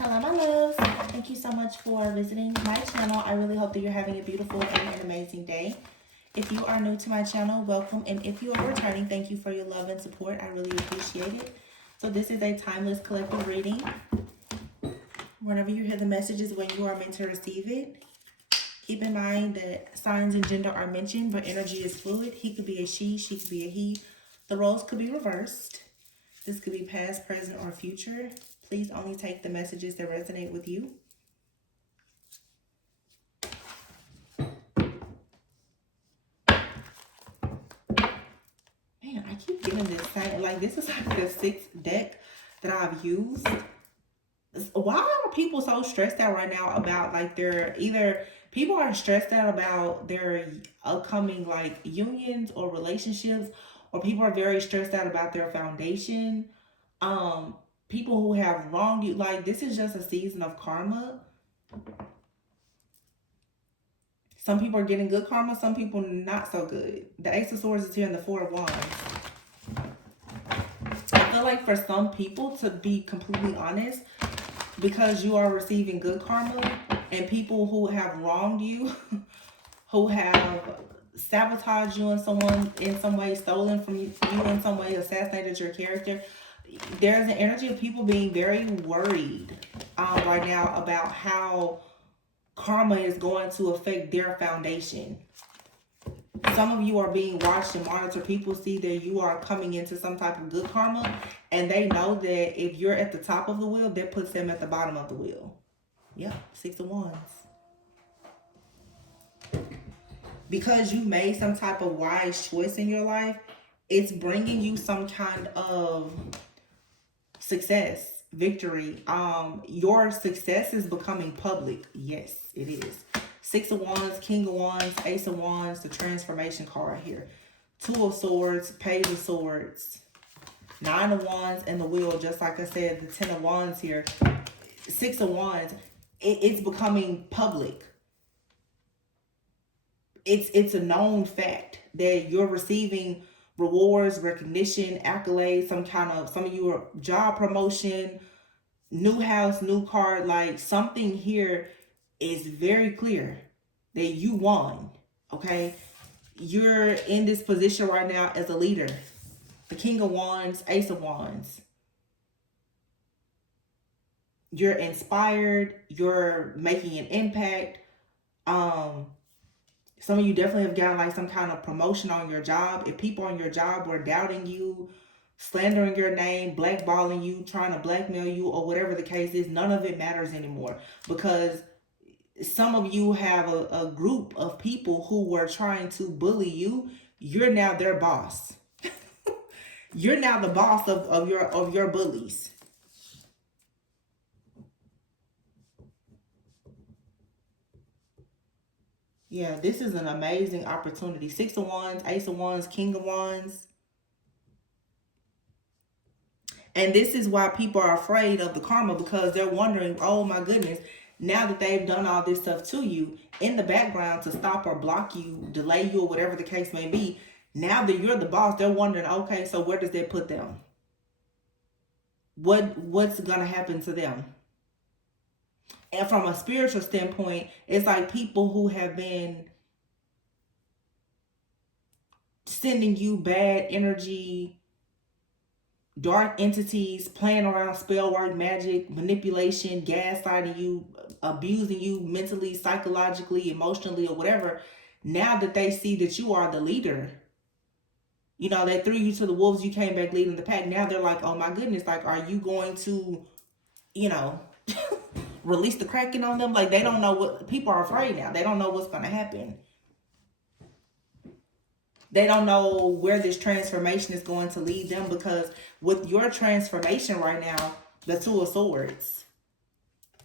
Hello, my loves. Thank you so much for visiting my channel. I really hope that you're having a beautiful and an amazing day. If you are new to my channel, welcome. And if you are returning, thank you for your love and support. I really appreciate it. So this is a timeless collective reading. Whenever you hear the messages, when you are meant to receive it, keep in mind that signs and gender are mentioned, but energy is fluid. He could be a she could be a he. The roles could be reversed. This could be past, present, or future. Please only take the messages that resonate with you. Man, I keep getting this same, like this is like the sixth deck that I've used. Why are people so stressed out right now about like people are stressed out about their upcoming like unions or relationships, or people are very stressed out about their foundation. People who have wronged you, like this is just a season of karma. Some people are getting good karma, some people not so good. The Ace of Swords is here and the Four of Wands. I feel like for some people, to be completely honest, because you are receiving good karma, and people who have wronged you, who have sabotaged you in some way, stolen from you in some way, assassinated your character, there's an energy of people being very worried right now about how karma is going to affect their foundation. Some of you are being watched and monitored. People see that you are coming into some type of good karma, and they know that if you're at the top of the wheel, that puts them at the bottom of the wheel. Yeah, Six of Wands. Because you made some type of wise choice in your life, it's bringing you some kind of success, victory. Your success is becoming public. Yes, it is. Six of Wands, King of Wands, Ace of Wands, the transformation card here. Two of Swords, Page of Swords, Nine of Wands, and the Wheel. Just like I said, the Ten of Wands here. Six of Wands, it's becoming public. It's a known fact that you're receiving rewards, recognition, accolades, some of you are job promotion, new house, new car. Like something here is very clear that you won. Okay, you're in this position right now as a leader. The King of Wands, Ace of Wands. You're inspired. You're making an impact. Some of you definitely have gotten like some kind of promotion on your job. If people on your job were doubting you, slandering your name, blackballing you, trying to blackmail you, or whatever the case is, none of it matters anymore. Because some of you have a group of people who were trying to bully you. You're now their boss. You're now the boss of your bullies. Yeah, this is an amazing opportunity. Six of Wands, Ace of Wands, King of Wands. And this is why people are afraid of the karma, because they're wondering, oh my goodness, now that they've done all this stuff to you in the background to stop or block you, delay you, or whatever the case may be, now that you're the boss, they're wondering, okay, so where does that put them? What's going to happen to them? And from a spiritual standpoint, it's like people who have been sending you bad energy, dark entities, playing around, spell work, magic, manipulation, gaslighting you, abusing you mentally, psychologically, emotionally, or whatever. Now that they see that you are the leader, you know, they threw you to the wolves, you came back leading the pack. Now they're like, oh my goodness, like, are you going to, you know, release the Kraken on them? Like, they don't know what, people are afraid now. They don't know what's going to happen. They don't know where this transformation is going to lead them, because with your transformation right now, the Two of Swords,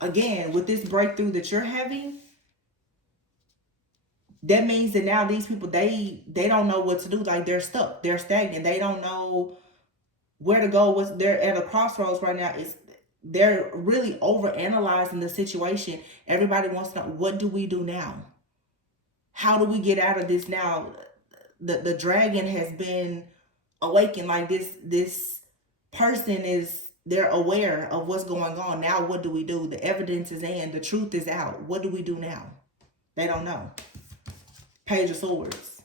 again, with this breakthrough that you're having, that means that now these people, they don't know what to do. Like, they're stuck. They're stagnant. They don't know where to go. They're at a crossroads right now. They're really over analyzing the situation. Everybody wants to know, what do we do now? How do we get out of this now? The dragon has been awakened. Like this person is They're aware of what's going on. Now what do we do? The evidence is in. The truth is out. What do we do now? They don't know. Page of Swords.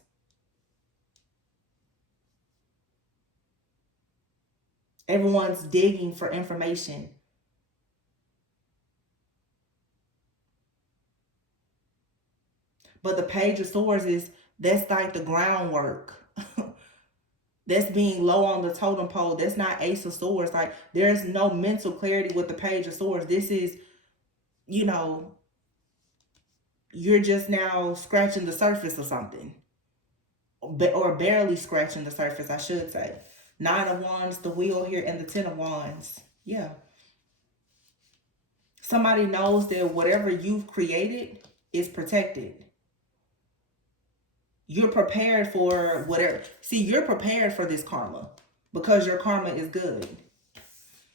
Everyone's digging for information. But the Page of Swords that's like the groundwork. That's being low on the totem pole. That's not Ace of Swords. Like, there's no mental clarity with the Page of Swords. This is, you know, you're just now scratching the surface of something. Or barely scratching the surface, I should say. 9 of Wands, the Wheel here, and the 10 of Wands. Yeah. Somebody knows that whatever you've created is protected. You're prepared for whatever. See, you're prepared for this karma because your karma is good.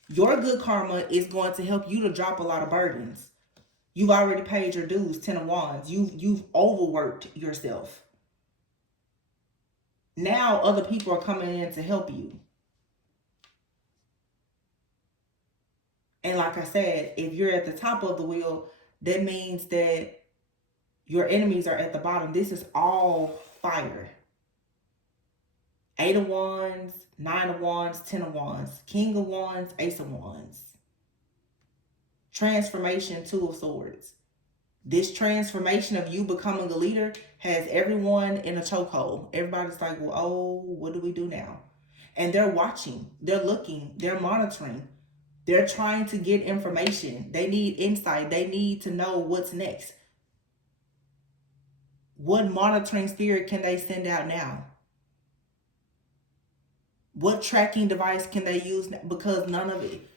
Your good karma is going to help you to drop a lot of burdens. You've already paid your dues, 10 of Wands. You've overworked yourself. Now other people are coming in to help you. And like I said, if you're at the top of the wheel, that means that your enemies are at the bottom. This is all fire. 8 of Wands, 9 of Wands, 10 of Wands, King of Wands, Ace of Wands. Transformation, 2 of Swords. This transformation of you becoming a leader has everyone in a chokehold. Everybody's like, well, oh, what do we do now? And they're watching, they're looking, they're monitoring. They're trying to get information. They need insight. They need to know what's next. What monitoring spirit can they send out now? What tracking device can they use? Because none of it,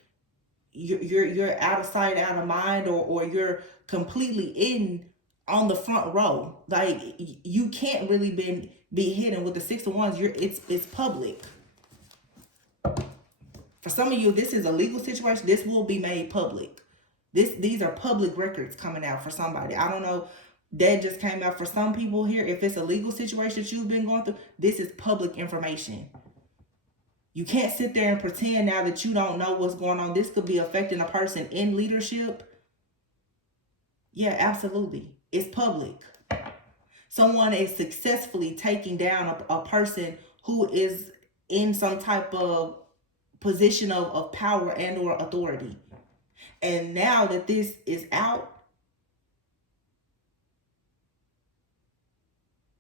you're out of sight, out of mind, or you're completely on the front row. Like, you can't really be hidden with the 6 of Wands. It's public. For some of you, this is a legal situation. This will be made public. These are public records coming out for somebody. I don't know. That just came out for some people here. If it's a legal situation that you've been going through, this is public information. You can't sit there and pretend now that you don't know what's going on. This could be affecting a person in leadership. Yeah, absolutely. It's public. Someone is successfully taking down a person who is in some type of position of power and or authority. And now that this is out,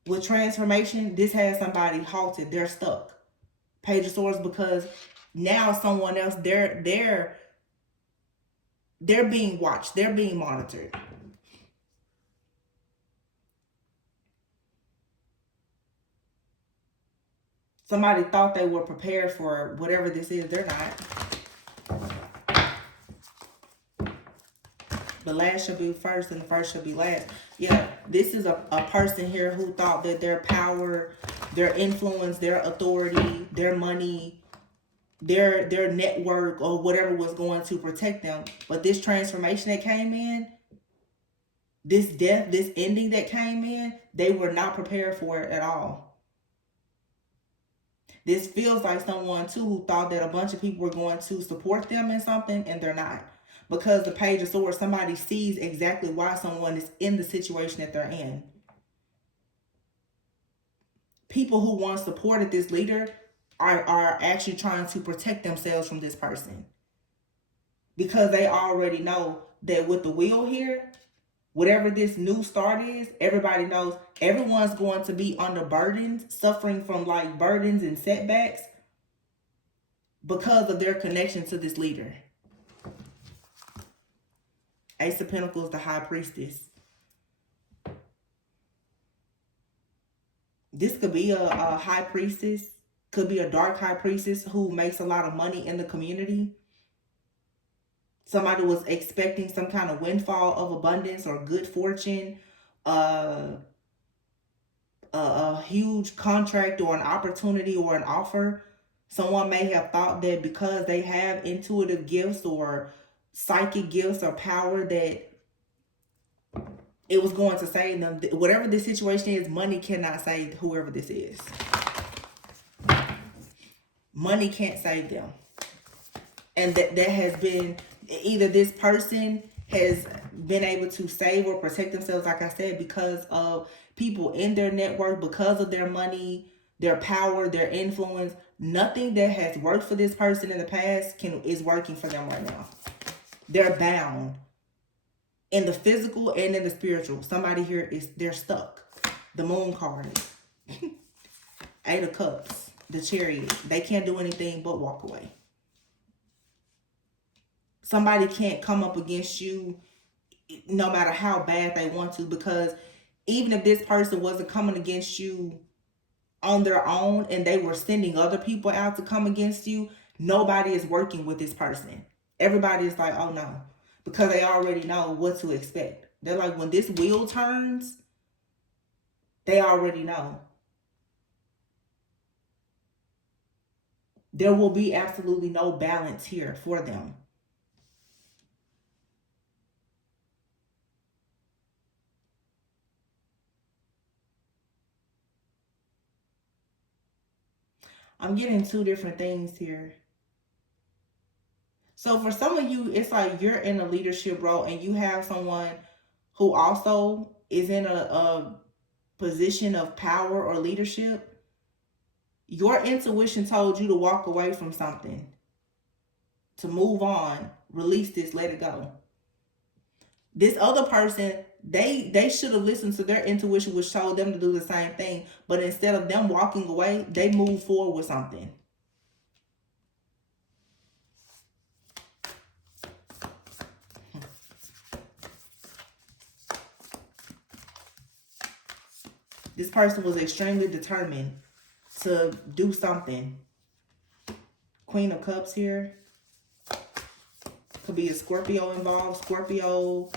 with transformation, this has somebody halted. They're stuck. Page of Swords, because now someone else, they're being watched. They're being monitored. Somebody thought they were prepared for whatever this is. They're not. The last shall be first and the first shall be last. Yeah, this is a person here who thought that their power, their influence, their authority, their money, their network or whatever was going to protect them. But this transformation that came in, this death, this ending that came in, they were not prepared for it at all. This feels like someone too who thought that a bunch of people were going to support them in something, and they're not. Because the Page of Swords, somebody sees exactly why someone is in the situation that they're in. People who once supported this leader are actually trying to protect themselves from this person. Because they already know that with the wheel here, whatever this new start is, everybody knows everyone's going to be under burdens, suffering from like burdens and setbacks because of their connection to this leader. Ace of Pentacles, the High Priestess. This could be a high priestess, could be a dark high priestess who makes a lot of money in the community. Somebody was expecting some kind of windfall of abundance or good fortune, a huge contract or an opportunity or an offer. Someone may have thought that because they have intuitive gifts or psychic gifts or power that it was going to save them. Whatever the situation is, money cannot save whoever this is. Money can't save them. And that has been, either this person has been able to save or protect themselves, like I said, because of people in their network, because of their money, their power, their influence. Nothing that has worked for this person in the past is working for them right now. They're bound in the physical and in the spiritual. Somebody here they're stuck. The moon card, Eight of Cups, the Chariot. They can't do anything but walk away. Somebody can't come up against you no matter how bad they want to, because even if this person wasn't coming against you on their own and they were sending other people out to come against you, nobody is working with this person. Everybody is like, oh no, because they already know what to expect. They're like, when this wheel turns, they already know. There will be absolutely no balance here for them. I'm getting two different things here. So for some of you, it's like you're in a leadership role and you have someone who also is in a position of power or leadership. Your intuition told you to walk away from something, to move on, release this, let it go. This other person, they should have listened to their intuition, which told them to do the same thing. But instead of them walking away, they move forward with something. This person was extremely determined to do something. Queen of Cups here. Could be a Scorpio involved. Scorpio,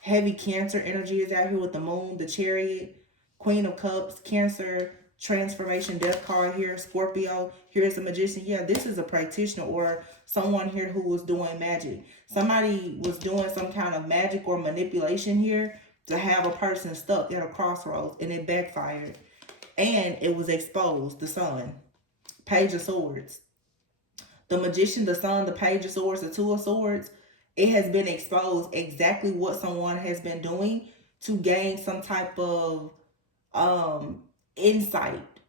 heavy Cancer energy is out here with the moon, the Chariot, Queen of Cups, Cancer, transformation, death card here, Scorpio. Here's the Magician. Yeah, this is a practitioner or someone here who was doing magic. Somebody was doing some kind of magic or manipulation here to have a person stuck at a crossroads, and it backfired. And it was exposed. The Sun, Page of Swords. The Magician, the Sun, the Page of Swords, the Two of Swords. It has been exposed exactly what someone has been doing to gain some type of insight,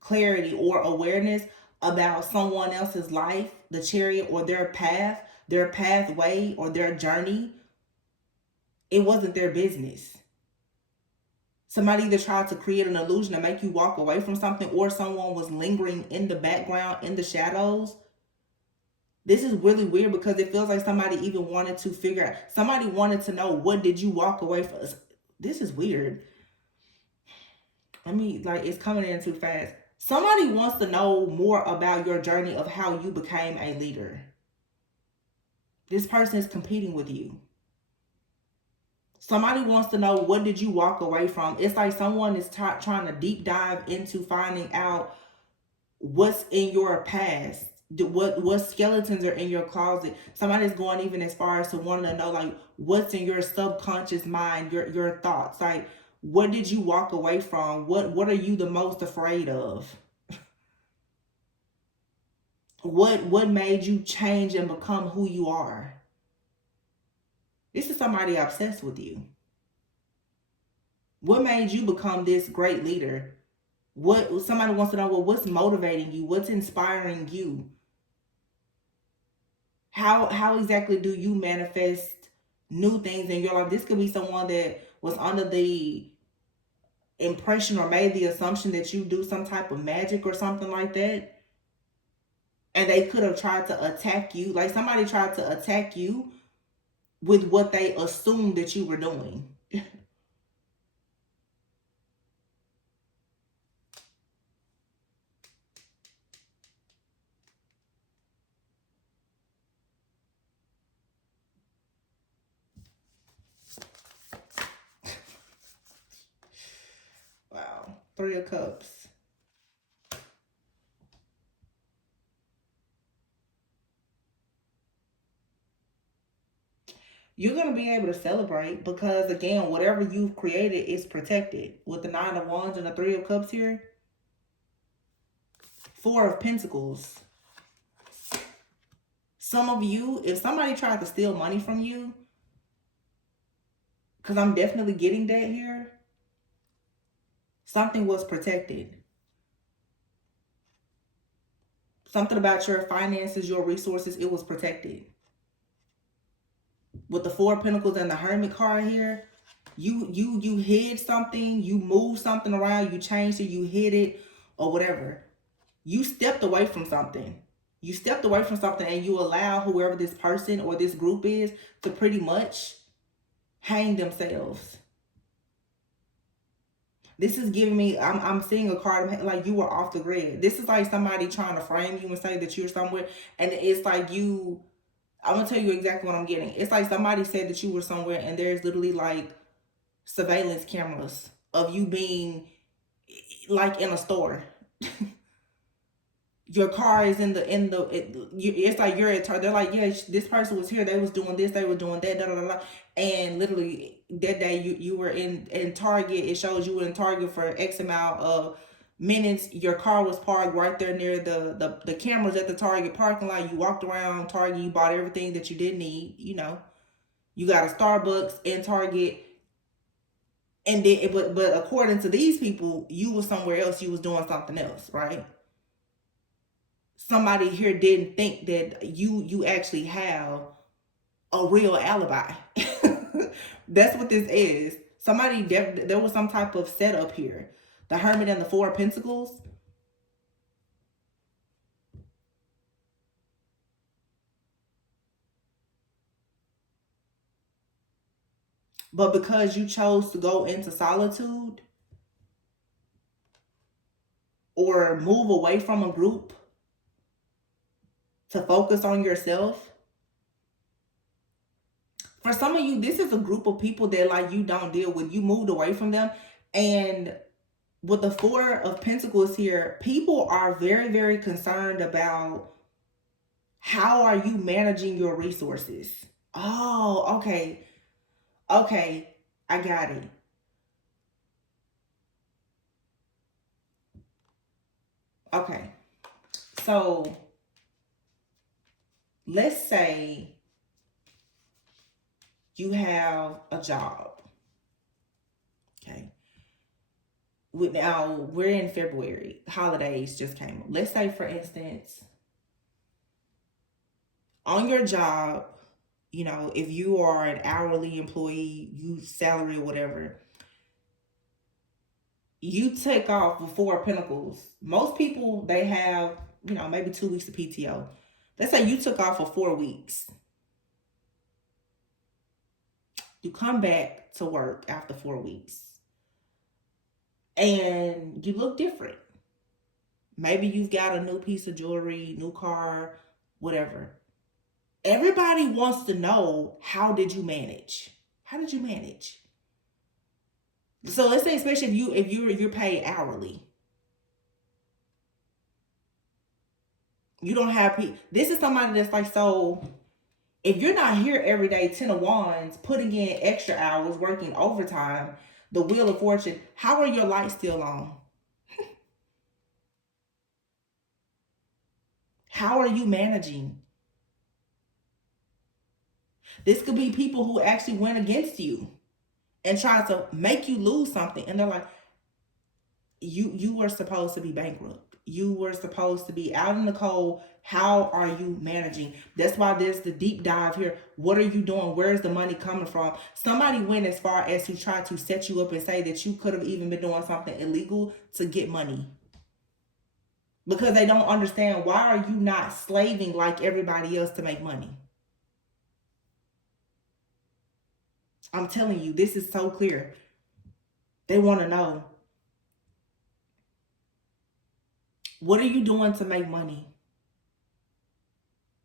clarity, or awareness about someone else's life, the Chariot, or their path, their pathway, or their journey. It wasn't their business. Somebody either tried to create an illusion to make you walk away from something, or someone was lingering in the background, in the shadows. This is really weird because it feels like somebody even wanted to figure out, somebody wanted to know, what did you walk away from? This is weird. It's coming in too fast. Somebody wants to know more about your journey of how you became a leader. This person is competing with you. Somebody wants to know, what did you walk away from? It's like someone is trying to deep dive into finding out what's in your past. What skeletons are in your closet. Somebody's going even as far as to wanting to know, like, what's in your subconscious mind, your thoughts. Like, what did you walk away from? What are you the most afraid of? What made you change and become who you are? This is somebody obsessed with you. What made you become this great leader? Somebody wants to know, well, what's motivating you? What's inspiring you? How exactly do you manifest new things in your life? This could be someone that was under the impression or made the assumption that you do some type of magic or something like that. And they could have tried to attack you. Like somebody tried to attack you with what they assumed that you were doing. Wow. Three of Cups. You're going to be able to celebrate because, again, whatever you've created is protected. With the Nine of Wands and the Three of Cups here. Four of Pentacles. Some of you, if somebody tried to steal money from you, because I'm definitely getting that here, something was protected. Something about your finances, your resources, it was protected. With the Four of Pentacles and the Hermit card here, you hid something, you moved something around, you changed it, you hid it, or whatever. You stepped away from something. You stepped away from something and you allow whoever this person or this group is to pretty much hang themselves. This is giving me, I'm seeing a card like you were off the grid. This is like somebody trying to frame you and say that you're somewhere. And it's like you, I'm going to tell you exactly what I'm getting. It's like somebody said that you were somewhere and there's literally like surveillance cameras of you being like in a store. Your car is it's like you're at they're like, yeah, this person was here, they was doing this, they were doing that, da, da, da, da. And literally that day you were in Target. It shows you were in Target for X amount of minutes. Your car was parked right there near the cameras at the Target parking lot. You walked around Target, you bought everything that you didn't need, you know. You got a Starbucks in Target. And then but according to these people, you was somewhere else, you was doing something else, right? Somebody here didn't think that you actually have a real alibi. That's what this is. Somebody, there was some type of setup here. The Hermit and the Four of Pentacles. But because you chose to go into solitude or move away from a group to focus on yourself, for some of you, this is a group of people that like you don't deal with. You moved away from them. And with the Four of Pentacles here, people are very, very concerned about how are you managing your resources. Oh, okay. Okay, I got it. Okay. So let's say you have a job. Okay. Now we're in February. Holidays just came. Let's say, for instance, on your job, you know, if you are an hourly employee, you salary or whatever, you take off with Four of Pentacles. Most people, they have, you know, maybe 2 weeks of PTO. Let's say you took off for 4 weeks. You come back to work after 4 weeks and you look different. Maybe you've got a new piece of jewelry, new car, whatever. Everybody wants to know, how did you manage? How did you manage? So let's say, especially if you're paid hourly. You don't have people. This is somebody that's like, so if you're not here every day, 10 of Wands, putting in extra hours, working overtime, the Wheel of Fortune, how are your lights still on? How are you managing? This could be people who actually went against you and tried to make you lose something. And they're like, you were supposed to be bankrupt. You were supposed to be out in the cold. How are you managing? That's why there's the deep dive here. What are you doing? Where's the money coming from? Somebody went as far as to try to set you up and say that you could have even been doing something illegal to get money. Because they don't understand, why are you not slaving like everybody else to make money? I'm telling you, this is so clear. They want to know. What are you doing to make money?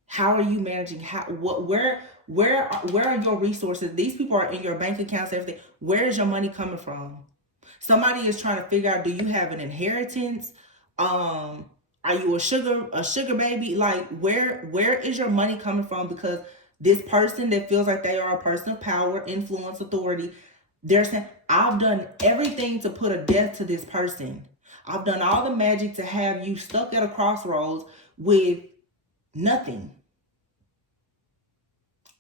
How are you managing? Where are your resources? These people are in your bank accounts, everything. Where is your money coming from? Somebody is trying to figure out, do you have an inheritance? Are you a sugar baby? Like, where is your money coming from? Because this person that feels like they are a person of power, influence, authority, they're saying, I've done everything to put a death to this person. I've done all the magic to have you stuck at a crossroads with nothing.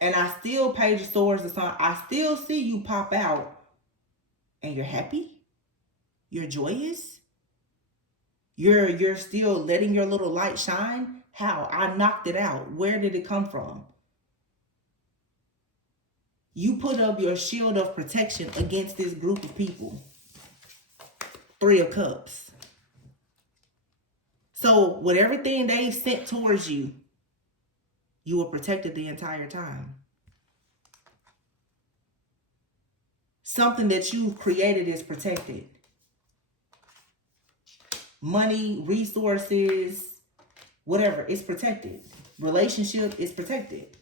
And I still page your stories the song. I still see you pop out and you're happy. You're joyous. You're still letting your little light shine. How? I knocked it out. Where did it come from? You put up your shield of protection against this group of people. 3 of Cups. So with everything they sent towards you, you were protected the entire time. Something that you've created is protected. Money, resources, whatever, it's protected. Relationship is protected.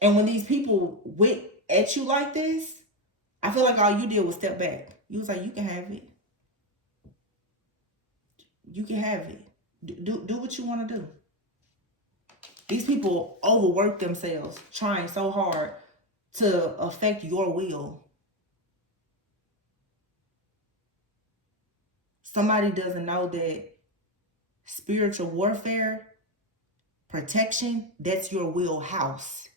And when these people went at you like this, I feel like all you did was step back. You was like, you can have it. You can have it. Do what you want to do. These people overwork themselves trying so hard to affect your will. Somebody doesn't know that spiritual warfare, protection, that's your wheelhouse.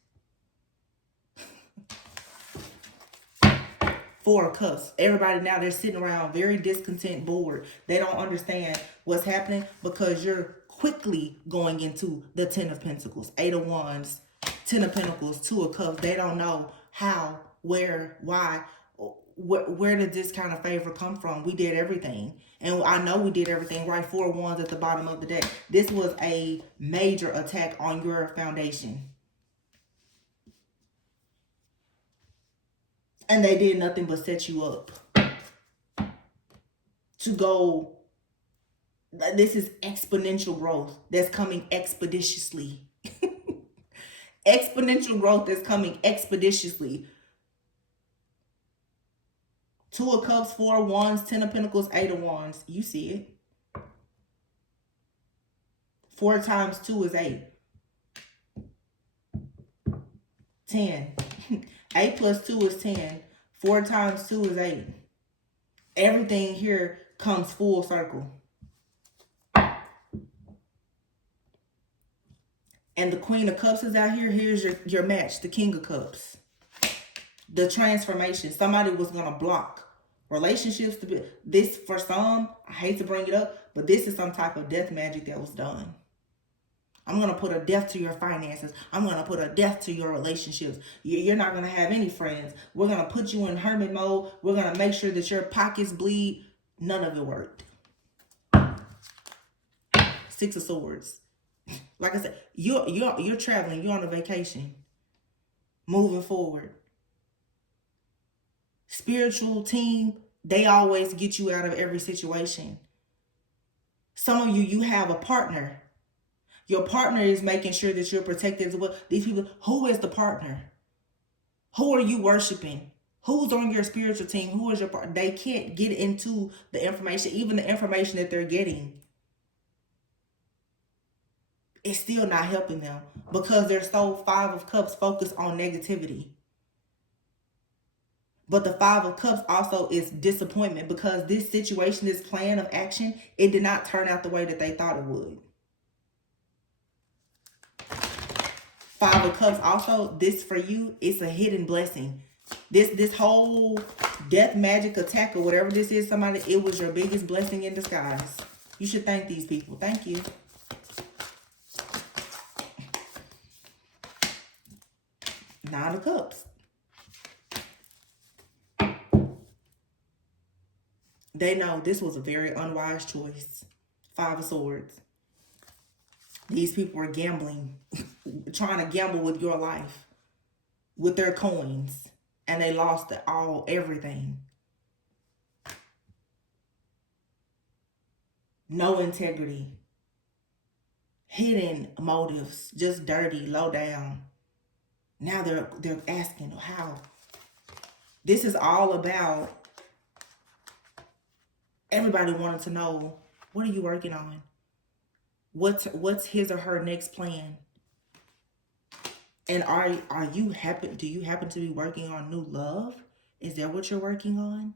4 of Cups. Everybody now, they're sitting around very discontent, bored. They don't understand what's happening because you're quickly going into the 10 of Pentacles, 8 of Wands, 10 of Pentacles, 2 of Cups. They don't know how, where, why. Where did this kind of favor come from? We did everything. And I know we did everything right. 4 of Wands at the bottom of the deck. This was a major attack on your foundation. And they did nothing but set you up to go. This is exponential growth that's coming expeditiously. Exponential growth that's coming expeditiously. 2 of Cups, 4 of Wands, 10 of Pentacles, 8 of Wands. You see it. 4 times 2 is 8. 10. 8 plus 2 is 10. 4 times 2 is 8. Everything here comes full circle. And the Queen of Cups is out here. Here's your match, the King of Cups. The transformation. Somebody was going to block relationships. This, for some, I hate to bring it up, but this is some type of death magic that was done. I'm going to put a death to your finances. I'm going to put a death to your relationships. You're not going to have any friends. We're going to put you in hermit mode. We're going to make sure that your pockets bleed. None of it worked. 6 of Swords. Like I said, you're traveling. You're on a vacation. Moving forward. Spiritual team, they always get you out of every situation. Some of you have a partner. Your partner is making sure that you're protected as well. These people, who is the partner? Who are you worshiping? Who's on your spiritual team? Who is your partner? They can't get into the information, even the information that they're getting. It's still not helping them because they're so 5 of Cups focused on negativity. But the 5 of Cups also is disappointment because this situation, this plan of action, it did not turn out the way that they thought it would. 5 of Cups also, this for you, it's a hidden blessing. This whole death magic attack or whatever this is, somebody, it was your biggest blessing in disguise. You should thank these people. Thank you. Nine of Cups. They know this was a very unwise choice. 5 of Swords. These people are gambling, trying to gamble with your life, with their coins, and they lost everything. No integrity. Hidden motives, just dirty, low down. Now they're asking how. This is all about everybody wanting to know, what are you working on? What's his or her next plan? And are you happen? Do you happen to be working on new love? Is that what you're working on?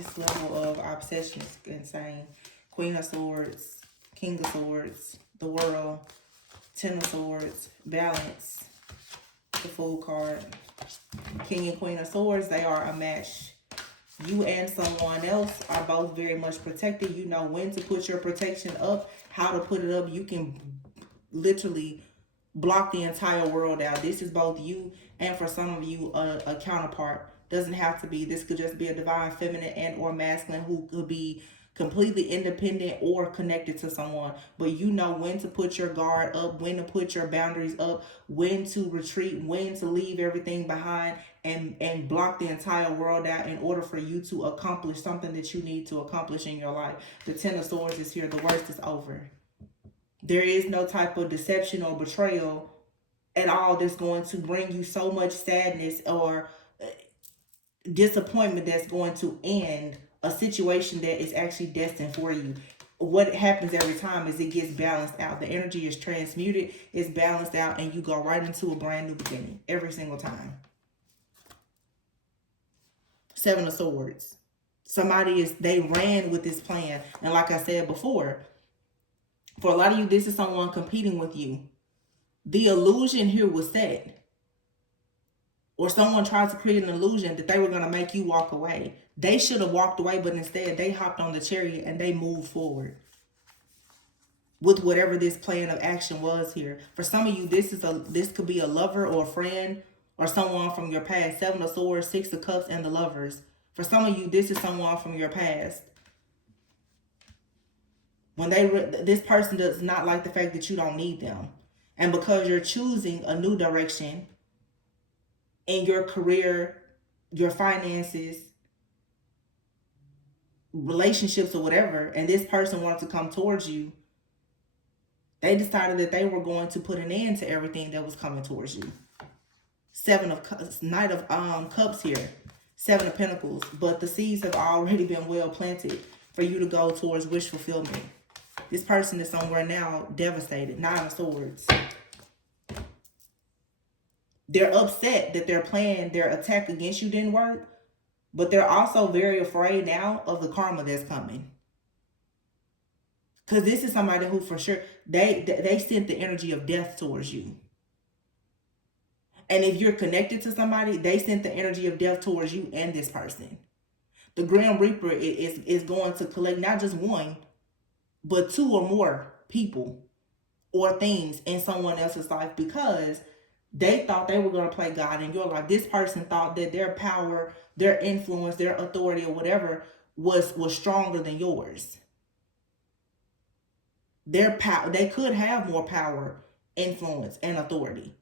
This level of obsession is insane. Queen of Swords, King of Swords, the World, Ten of Swords, Balance, the Fool card. King and Queen of Swords, they are a match. You and someone else are both very much protected. You know when to put your protection up, how to put it up. You can literally block the entire world out. This is both you and, for some of you, a counterpart. Doesn't have to be. This could just be a divine feminine and or masculine who could be completely independent or connected to someone. But you know when to put your guard up, when to put your boundaries up, when to retreat, when to leave everything behind and block the entire world out in order for you to accomplish something that you need to accomplish in your life. The Ten of Swords is here. The worst is over. There is no type of deception or betrayal at all that's going to bring you so much sadness or disappointment that's going to end a situation that is actually destined for you. What happens every time is it gets balanced out. The energy is transmuted, it's balanced out, and you go right into a brand new beginning every single time. Seven of Swords. They ran with this plan. And like I said before, for a lot of you, this is someone competing with you. The illusion here was set. Or someone tried to create an illusion that they were going to make you walk away. They should have walked away, but instead they hopped on the chariot and they moved forward with whatever this plan of action was here. For some of you, this could be a lover or a friend or someone from your past. Seven of Swords, Six of Cups, and the Lovers. For some of you, this is someone from your past. When this person does not like the fact that you don't need them. And because you're choosing a new direction in your career, your finances, relationships, or whatever, and this person wanted to come towards you, they decided that they were going to put an end to everything that was coming towards you. Knight of Cups here. Seven of Pentacles. But the seeds have already been well planted for you to go towards wish fulfillment. This person is somewhere now devastated. Nine of Swords. They're upset that their attack against you didn't work, but they're also very afraid now of the karma that's coming. Because this is somebody who for sure, they sent the energy of death towards you. And if you're connected to somebody, they sent the energy of death towards you and this person. The Grim Reaper is going to collect not just one, but two or more people or things in someone else's life because they thought they were going to play God in your life. This person thought that their power, their influence, their authority or whatever was stronger than yours. Their power, they could have more power, influence, and authority.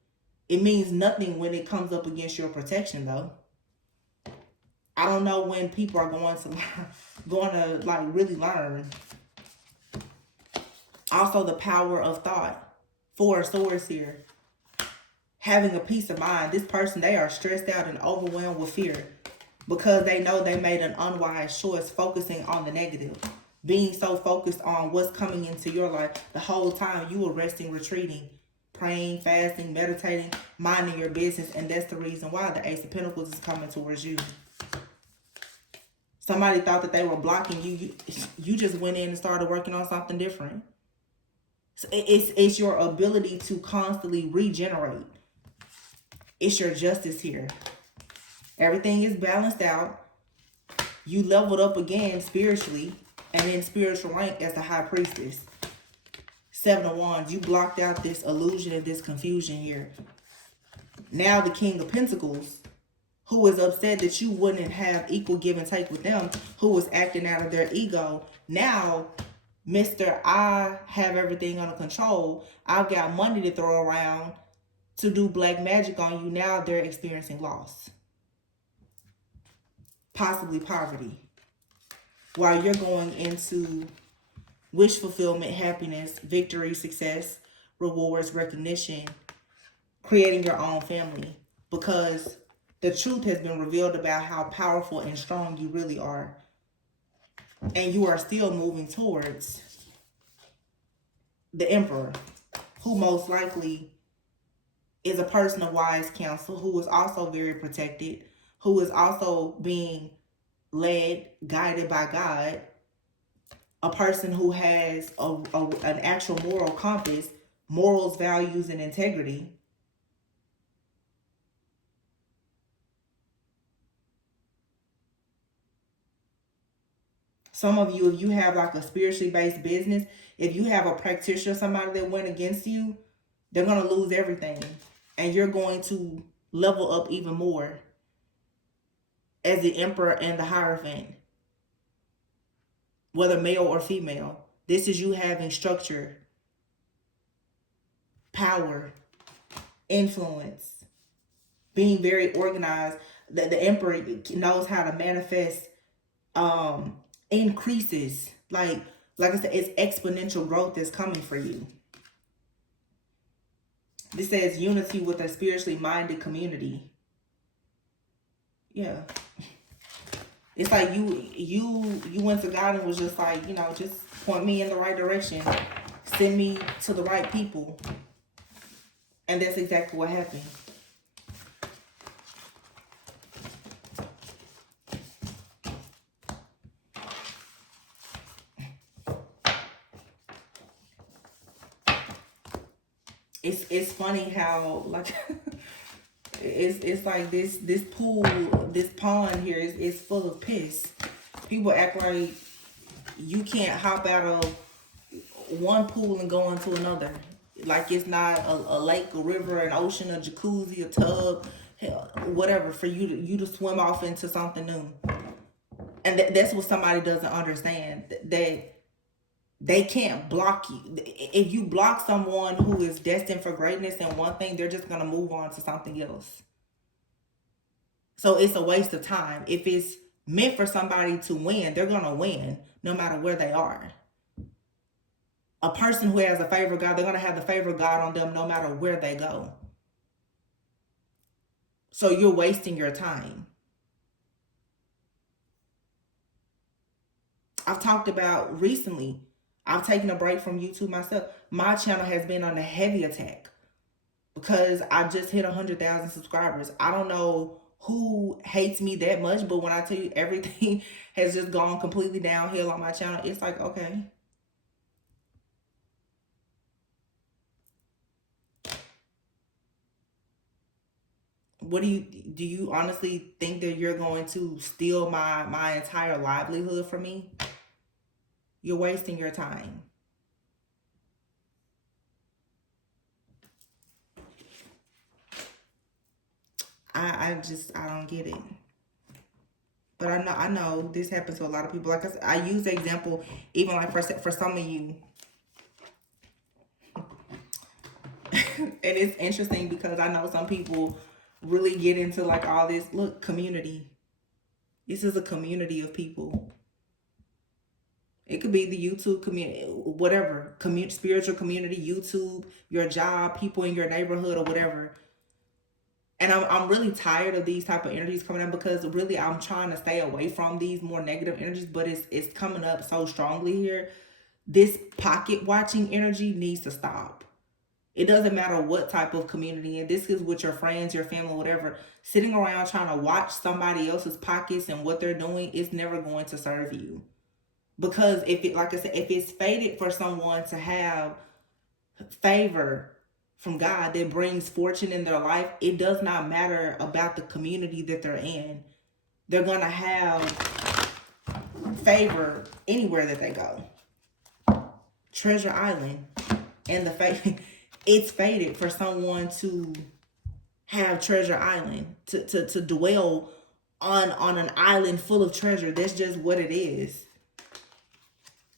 It means nothing when it comes up against your protection, though. I don't know when people are going to like really learn. Also, the power of thought. Four of Swords here. Having a peace of mind. This person, they are stressed out and overwhelmed with fear because they know they made an unwise choice focusing on the negative. Being so focused on what's coming into your life the whole time you were resting, retreating, praying, fasting, meditating, minding your business. And that's the reason why the Ace of Pentacles is coming towards you. Somebody thought that they were blocking you. You just went in and started working on something different. So it's your ability to constantly regenerate. It's your justice here. Everything is balanced out. You leveled up again spiritually and in spiritual rank as the High Priestess. Seven of Wands. You blocked out this illusion and this confusion here. Now the King of Pentacles, who is upset that you wouldn't have equal give and take with them, who was acting out of their ego. Now, Mr. I have everything under control. I've got money to throw around to do black magic on you. Now they're experiencing loss. Possibly poverty. While you're going into wish fulfillment, happiness, victory, success, rewards, recognition, creating your own family. Because the truth has been revealed about how powerful and strong you really are. And you are still moving towards the Emperor, who most likely is a person of wise counsel, who is also very protected, who is also being led, guided by God, a person who has an actual moral compass, morals, values, and integrity. Some of you, if you have like a spiritually based business, if you have a practitioner, somebody that went against you, they're going to lose everything. And you're going to level up even more as the emperor and the hierophant, whether male or female. This is you having structure, power, influence, being very organized. The emperor knows how to manifest increases. Like I said, it's exponential growth that's coming for you. This says unity with a spiritually minded community. Yeah. It's like you went to God and was just like, just point me in the right direction. Send me to the right people. And that's exactly what happened. It's funny how like it's like this pool, this pond here is full of piss. People act like you can't hop out of one pool and go into another. Like it's not a lake, a river, an ocean, a jacuzzi, a tub, hell, whatever, for you to swim off into something new. And that's what somebody doesn't understand. That they can't block you. If you block someone who is destined for greatness in one thing, they're just going to move on to something else. So it's a waste of time. If it's meant for somebody to win, they're going to win no matter where they are. A person who has a favor of God, they're going to have the favor of God on them no matter where they go. So you're wasting your time. I've talked about recently, I've taken a break from YouTube myself. My channel has been on a heavy attack because I just hit 100,000 subscribers. I don't know who hates me that much, but when I tell you everything has just gone completely downhill on my channel, it's like, okay. What do you honestly think that you're going to steal my entire livelihood from me? You're wasting your time. I don't get it. But I know this happens to a lot of people. Like I said, I use the example even like for some of you. And it's interesting because I know some people really get into like all this, look, community. This is a community of people. It could be the YouTube community, whatever, spiritual community, YouTube, your job, people in your neighborhood or whatever. And I'm really tired of these type of energies coming up because really I'm trying to stay away from these more negative energies, but it's coming up so strongly here. This pocket watching energy needs to stop. It doesn't matter what type of community, and this is with your friends, your family, whatever. Sitting around trying to watch somebody else's pockets and what they're doing is never going to serve you. Because like I said, if it's fated for someone to have favor from God that brings fortune in their life, it does not matter about the community that they're in. They're going to have favor anywhere that they go. Treasure Island and the faith. It's fated for someone to have Treasure Island, to dwell on an island full of treasure. That's just what it is.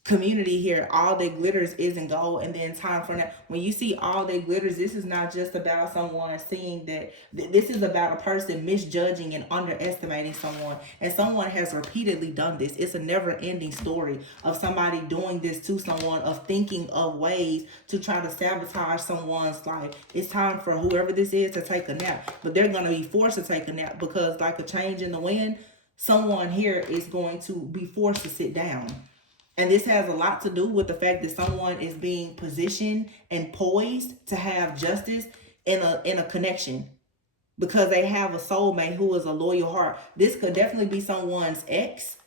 Community here, all that glitters isn't gold. And then time for that, when you see all that glitters, this is not just about someone seeing that. This is about a person misjudging and underestimating someone, and someone has repeatedly done this. It's a never-ending story of somebody doing this to someone, of thinking of ways to try to sabotage someone's life. It's time for whoever this is to take a nap, but they're going to be forced to take a nap because, like a change in the wind, someone here is going to be forced to sit down. And this has a lot to do with the fact that someone is being positioned and poised to have justice in a connection. because they have a soulmate who is a loyal heart. This could definitely be someone's ex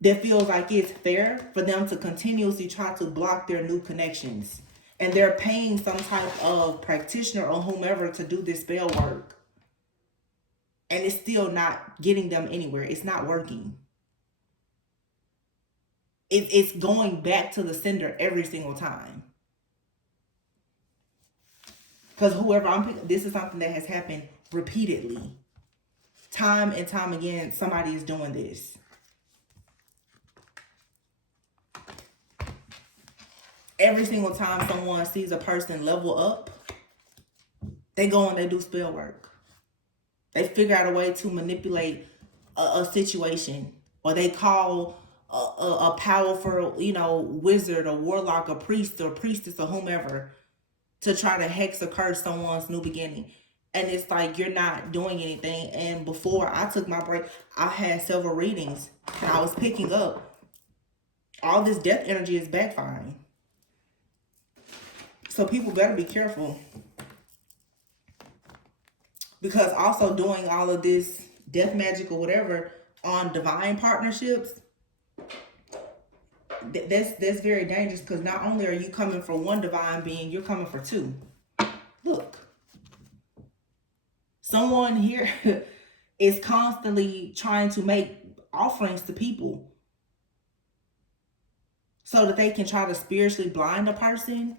that feels like it's fair for them to continuously try to block their new connections. And they're paying some type of practitioner or whomever to do this spell work. And it's still not getting them anywhere. It's not working. It's going back to the sender every single time. Because whoever I'm picking, this is something that has happened repeatedly. Time and time again, somebody is doing this. Every single time someone sees a person level up, they go and they do spell work. They figure out a way to manipulate a situation, or they call a powerful, wizard, or warlock, or priest, or priestess, or whomever, to try to hex or curse someone's new beginning. And it's like you're not doing anything. And before I took my break, I had several readings, and I was picking up all this death energy is backfiring. So people better be careful. Because also doing all of this death magic or whatever on divine partnerships, that's very dangerous, because not only are you coming for one divine being, you're coming for two. Look. Someone here is constantly trying to make offerings to people so that they can try to spiritually blind a person,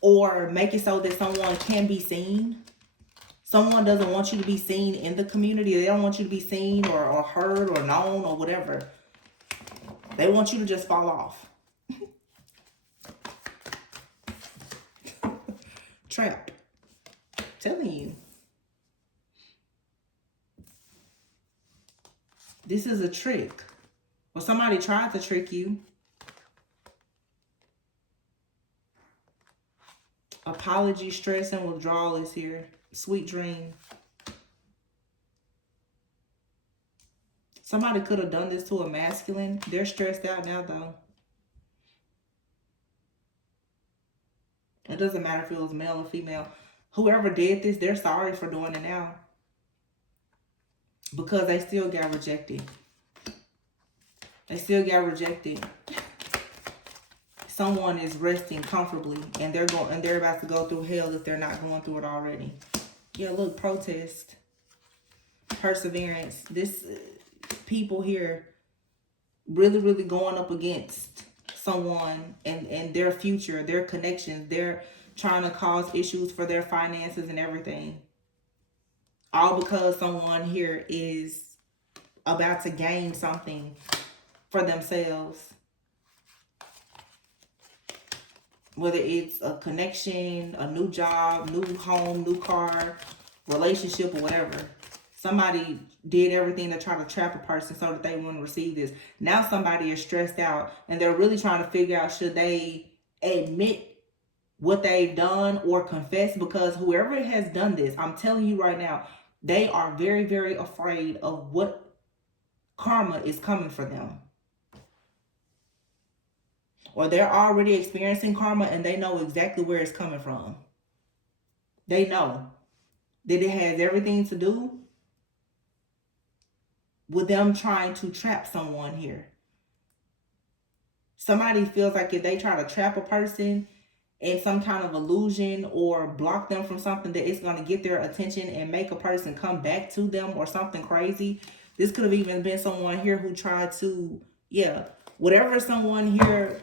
or make it so that someone can be seen. Someone doesn't want you to be seen in the community. They don't want you to be seen or heard or known or whatever. They want you to just fall off. Trap. I'm telling you. This is a trick. Or somebody tried to trick you. Apology, stress, and withdrawal is here. Sweet dream. Somebody could have done this to a masculine. They're stressed out now, though. It doesn't matter if it was male or female. Whoever did this, they're sorry for doing it now. Because they still got rejected. They still got rejected. Someone is resting comfortably, and they're about to go through hell if they're not going through it already. Yeah, look, protest, perseverance. This people here really, really going up against someone and their future, their connections. They're trying to cause issues for their finances and everything. All because someone here is about to gain something for themselves. Whether it's a connection, a new job, new home, new car, relationship, or whatever. Somebody did everything to try to trap a person so that they wouldn't receive this. Now somebody is stressed out, and they're really trying to figure out, should they admit what they've done or confess? Because whoever has done this, I'm telling you right now, they are very, very afraid of what karma is coming for them. Or they're already experiencing karma, and they know exactly where it's coming from. They know that it has everything to do with them trying to trap someone here. Somebody feels like if they try to trap a person in some kind of illusion or block them from something, that it's going to get their attention and make a person come back to them or something crazy. This could have even been someone here who tried to, whatever someone here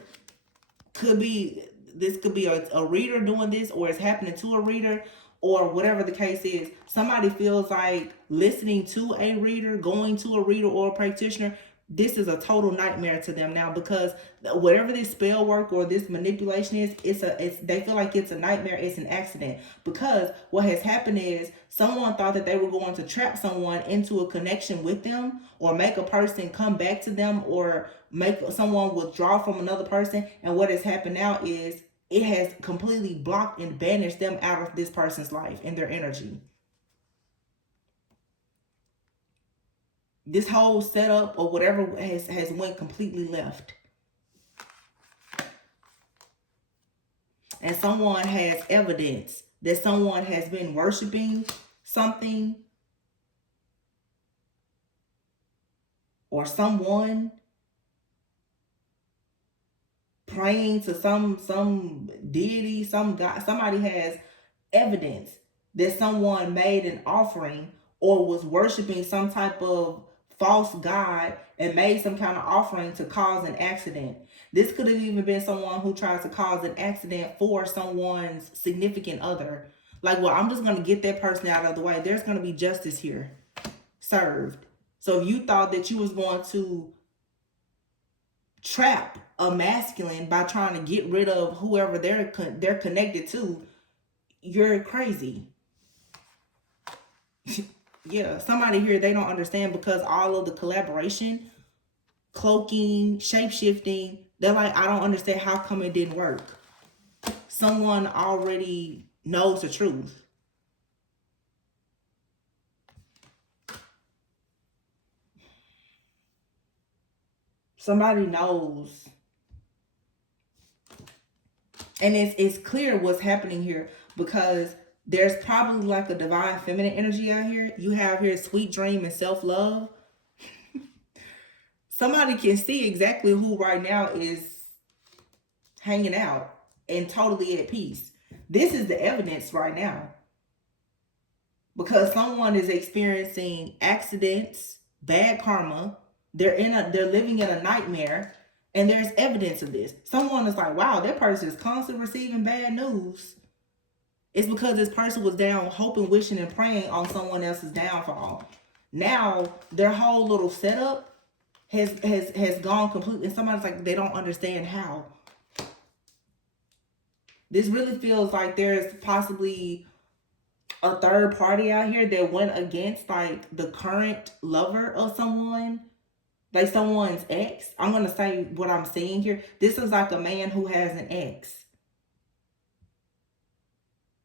could be. This could be a reader doing this, or it's happening to a reader, or whatever the case is. Somebody feels like listening to a reader, going to a reader or a practitioner, this is a total nightmare to them now, because whatever this spell work or this manipulation is, they feel like it's a nightmare, it's an accident. Because what has happened is someone thought that they were going to trap someone into a connection with them, or make a person come back to them, or make someone withdraw from another person. And what has happened now is it has completely blocked and banished them out of this person's life and their energy. This whole setup or whatever has went completely left. And someone has evidence that someone has been worshiping something or someone, praying to some deity, some god, somebody has evidence that someone made an offering or was worshiping some type of false god and made some kind of offering to cause an accident. This could have even been someone who tried to cause an accident for someone's significant other. Like, well, I'm just going to get that person out of the way. There's going to be justice here served. So if you thought that you was going to trap a masculine by trying to get rid of whoever they're connected to, you're crazy. Yeah, somebody here, they don't understand because all of the collaboration, cloaking, shape-shifting, they're like, I don't understand how come it didn't work. Someone already knows the truth. Somebody knows. And it's clear what's happening here because there's probably like a divine feminine energy out here. You have here sweet dream and self-love. Somebody can see exactly who right now is hanging out and totally at peace. This is the evidence right now. Because someone is experiencing accidents, bad karma, they're living in a nightmare, and there's evidence of this. Someone is like, wow, that person is constantly receiving bad news. It's because this person was down hoping, wishing, and praying on someone else's downfall. Now their whole little setup has gone completely, and somebody's like, they don't understand how. This really feels like there's possibly a third party out here that went against like the current lover of someone, like someone's ex. I'm going to say what I'm seeing here. This is like a man who has an ex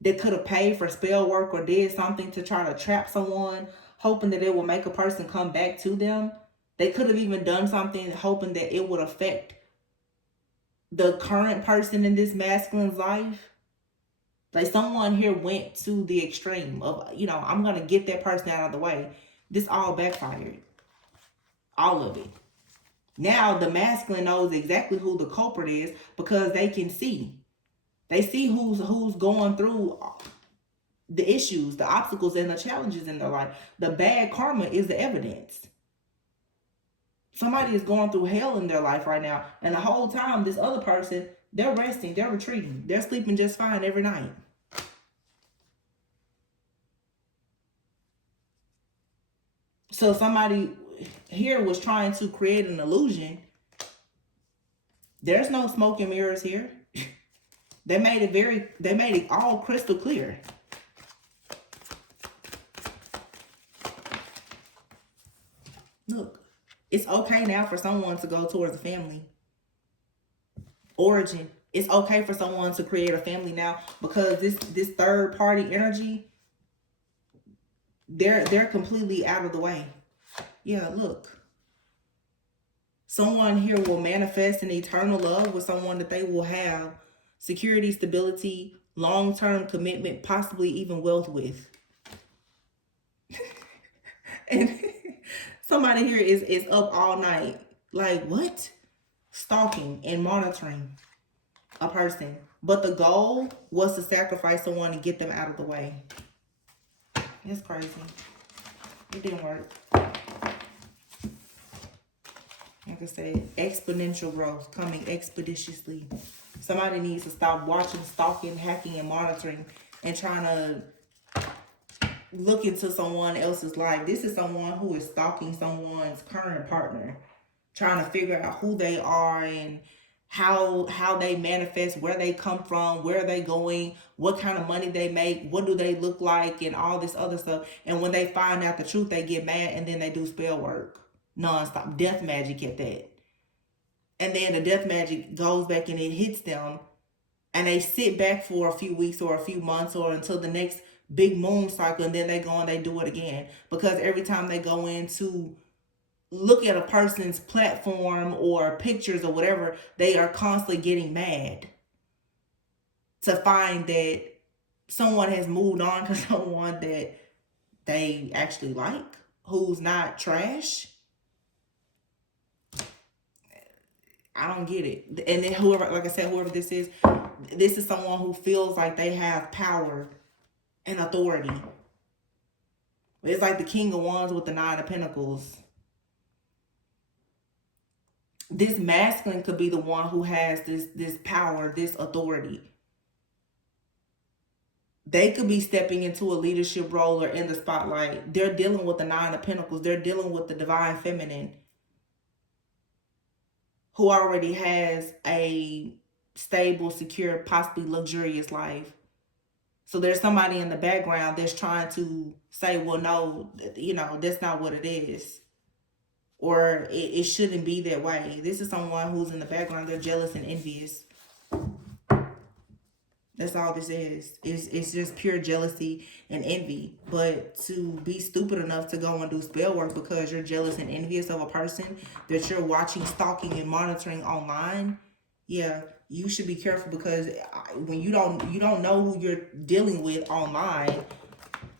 that could have paid for spell work or did something to try to trap someone, hoping that it will make a person come back to them. They could have even done something hoping that it would affect the current person in this masculine's life. Like someone here went to the extreme of, I'm going to get that person out of the way. This all backfired. All of it. Now the masculine knows exactly who the culprit is because they can see. They see who's going through the issues, the obstacles, and the challenges in their life. The bad karma is the evidence. Somebody is going through hell in their life right now. And the whole time, this other person, they're resting, they're retreating, they're sleeping just fine every night. So somebody here was trying to create an illusion. There's no smoke and mirrors here. They made it all crystal clear. Look, it's okay now for someone to go towards a family. Origin. It's okay for someone to create a family now because this third party energy, they're completely out of the way. Yeah, look. Someone here will manifest an eternal love with someone that they will have security, stability, long-term commitment, possibly even wealth with. And somebody here is up all night. Like, what? Stalking and monitoring a person. But the goal was to sacrifice someone and get them out of the way. It's crazy. It didn't work. Like I said, exponential growth coming expeditiously. Somebody needs to stop watching, stalking, hacking, and monitoring and trying to look into someone else's life. This is someone who is stalking someone's current partner, trying to figure out who they are and how they manifest, where they come from, where they going, what kind of money they make, what do they look like, and all this other stuff. And when they find out the truth, they get mad and then they do spell work. Non-stop death magic at that. And then the death magic goes back and it hits them and they sit back for a few weeks or a few months or until the next big moon cycle, and then they go and they do it again. Because every time they go in to look at a person's platform or pictures or whatever, they are constantly getting mad to find that someone has moved on to someone that they actually like, who's not trash. I don't get it. And then whoever, like I said, whoever this is someone who feels like they have power and authority. It's like the King of Wands with the Nine of Pentacles. This masculine could be the one who has this power, this authority. They could be stepping into a leadership role or in the spotlight. They're dealing with the Nine of Pentacles. They're dealing with the divine feminine who already has a stable, secure, possibly luxurious life. So there's somebody in the background that's trying to say, well, no, you know, that's not what it is. Or it shouldn't be that way. This is someone who's in the background. They're jealous and envious. That's all this is. It's just pure jealousy and envy. But to be stupid enough to go and do spell work because you're jealous and envious of a person that you're watching, stalking, and monitoring online, yeah, you should be careful, because when you don't know who you're dealing with online,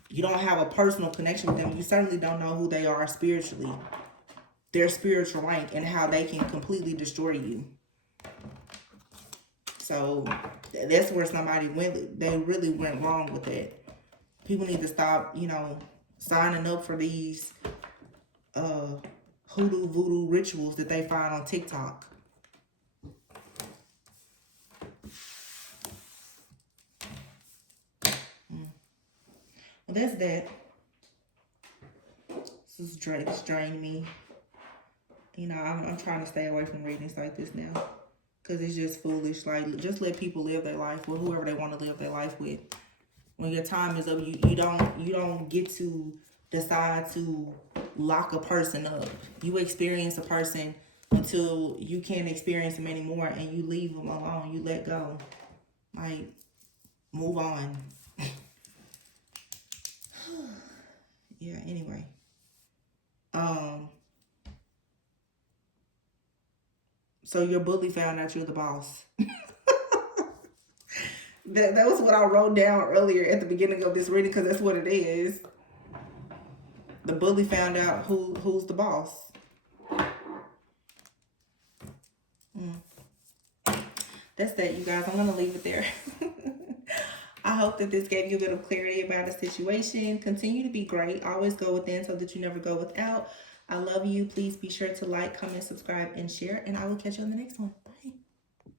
you don't have a personal connection with them, you certainly don't know who they are spiritually, their spiritual rank, and how they can completely destroy you. So that's where somebody went. They really went wrong with that. People need to stop, you know, signing up for these hoodoo voodoo rituals that they find on TikTok. Well, that's that. This drained me. You know, I'm trying to stay away from readings like this now, because it's just foolish. Like, just let people live their life with whoever they want to live their life with. When your time is up, you don't get to decide to lock a person up. You experience a person until you can't experience them anymore, and you leave them alone. You let go. Like, move on. Yeah, anyway. So your bully found out you're the boss. That was what I wrote down earlier at the beginning of this reading, because that's what it is. The bully found out who's the boss. That's that, you guys. I'm going to leave it there. I hope that this gave you a bit of clarity about the situation. Continue to be great. Always go within so that you never go without. I love you. Please be sure to like, comment, subscribe, and share. And I will catch you on the next one.